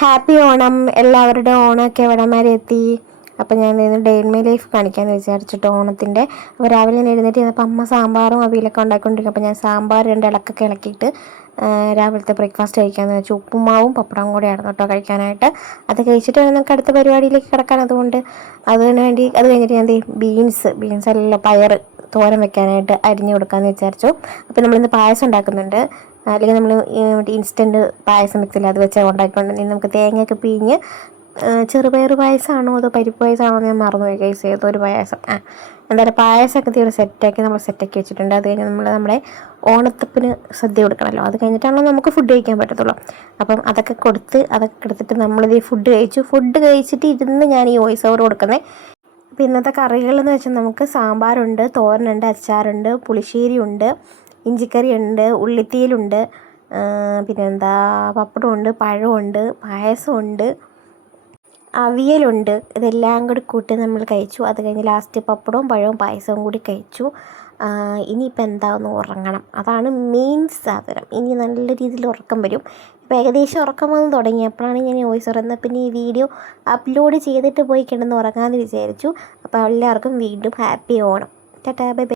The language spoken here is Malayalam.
ഹാപ്പി ഓണം. എല്ലാവരുടെ ഓണമൊക്കെ എവിടം വരെ എത്തി? അപ്പം ഞാൻ ഇന്ന് ഡേ ഇൻ മൈ ലൈഫ് കാണിക്കാമെന്ന് വിചാരിച്ചിട്ട് ഓണത്തിൻ്റെ. അപ്പോൾ രാവിലെ ഞാൻ എഴുന്നേറ്റ് ചെന്നപ്പോൾ അമ്മ സാമ്പാറും അവിയലൊക്കെ ഉണ്ടാക്കിക്കൊണ്ടിരിക്കും. അപ്പോൾ ഞാൻ സാമ്പാർ ഇളക്കൊക്കെ ഇളക്കിയിട്ട് രാവിലത്തെ ബ്രേക്ക്ഫാസ്റ്റ് കഴിക്കാമെന്ന് വെച്ചു. ഉപ്പുമാവും പപ്പടവും കൂടെ ആയിരുന്നു കേട്ടോ കഴിക്കാനായിട്ട്. അത് കഴിച്ചിട്ട് നമുക്ക് അടുത്ത പരിപാടിയിലേക്ക് കിടക്കാൻ. അതുകൊണ്ട് അത് കഴിഞ്ഞിട്ട് ഞാൻ ബീൻസ് അല്ലല്ലോ പയർ തോരൻ വെക്കാനായിട്ട് അരിഞ്ഞു കൊടുക്കാമെന്ന് വിചാരിച്ചു. അപ്പോൾ നമ്മളിന്ന് പായസം ഉണ്ടാക്കുന്നുണ്ട്. അല്ലെങ്കിൽ നമ്മൾ ഇൻസ്റ്റൻറ്റ് പായസം മിക്സിൽ അത് വെച്ച് ഉണ്ടാക്കിക്കൊണ്ട് നമുക്ക് തേങ്ങയൊക്കെ പിഴിഞ്ഞ് ചെറുപയർ പായസമാണോ അതോ പരിപ്പ് പായസമാണോ എന്ന് ഞാൻ മറന്നുപോയി ഗൈസ്. ഏതൊരു പായസം എന്തായാലും പായസമൊക്കെ തീരെ സെറ്റാക്കി വെച്ചിട്ടുണ്ട്. അത് കഴിഞ്ഞ് നമ്മുടെ ഓണത്തപ്പിന് സദ്യ കൊടുക്കണമല്ലോ. അത് കഴിഞ്ഞിട്ടാണല്ലോ നമുക്ക് ഫുഡ് കഴിക്കാൻ പറ്റത്തുള്ളൂ. അപ്പം അതൊക്കെ എടുത്തിട്ട് നമ്മളിത് ഫുഡ് കഴിച്ചിട്ട് ഇരുന്ന് ഞാൻ ഈ വോയിസ് ഓവർ കൊടുക്കുന്നത്. അപ്പോൾ ഇന്നത്തെ കറികളെന്ന് വെച്ചാൽ നമുക്ക് സാമ്പാറുണ്ട്, തോരനുണ്ട്, അച്ചാറുണ്ട്, പുളിശ്ശേരിയുണ്ട്, ഇഞ്ചിക്കറിയുണ്ട്, ഉള്ളിത്തീയിലുണ്ട്, പിന്നെന്താ പപ്പടമുണ്ട്, പഴമുണ്ട്, പായസമുണ്ട്, അവിയലുണ്ട്. ഇതെല്ലാം കൂടി കൂട്ടി നമ്മൾ കഴിച്ചു. അത് കഴിഞ്ഞ് ലാസ്റ്റ് പപ്പടവും പഴവും പായസവും കൂടി കഴിച്ചു. ഇനിയിപ്പോൾ എന്താണെന്ന് ഉറങ്ങണം. അതാണ് മെയിൻ സാധനം. ഇനി നല്ല രീതിയിൽ ഉറക്കം വരും. ഇപ്പോൾ ഏകദേശം ഉറക്കം വന്ന് തുടങ്ങി. അപ്പോഴാണ് ഞാൻ വോയിസ് പറയുന്നത്. പിന്നെ ഈ വീഡിയോ അപ്ലോഡ് ചെയ്തിട്ട് പോയി കിടന്ന് ഉറങ്ങാമെന്ന് വിചാരിച്ചു. അപ്പോൾ എല്ലാവർക്കും വീണ്ടും happy Onam. Tata bye bye.